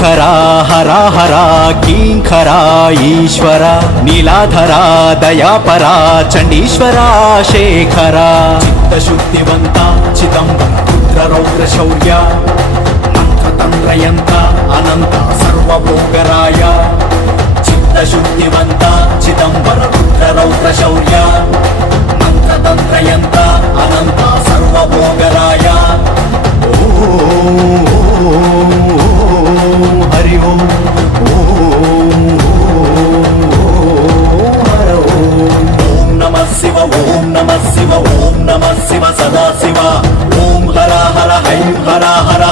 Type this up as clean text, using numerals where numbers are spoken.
ಶಂಕರ ಹರ ಹರ ಕಿಂಕರ ಈಶ್ವರ ನೀಲಾಧರ ದಯಾಪರ ಚಂಡೀಶ್ವರ ಶೇಖರ ಚಿತ್ತಶುದ್ಧಿವಂತ ಚಿದಂಬರ ರುದ್ರ ರೌದ್ರ ಶೌರ್ಯ ಮಂತ್ರತಂತ್ರಯಂತ್ರ ಅನಂತ ಸರ್ವಭೋಗರಾಯ ಚಿತ್ತಶುದ್ಧಿವಂತ ಚಿದಂಬರ ರುದ್ರ ರೌದ್ರ ಶೌರ್ಯ ಮಂತ್ರತಂತ್ರಯಂತ್ರ ಅನಂತ ಸರ್ವಭೋಗರಾಯ ಹರಿ ಓಂ ಓಂ ನಮಃ ಶಿವ ಓಂ ನಮಃ ಶಿವ ಓಂ ನಮಃ ಶಿವ ಸದಾ ಶಿವ ಓಂ ಹರ ಹರ ಹೈಂ ಹರ ಹರ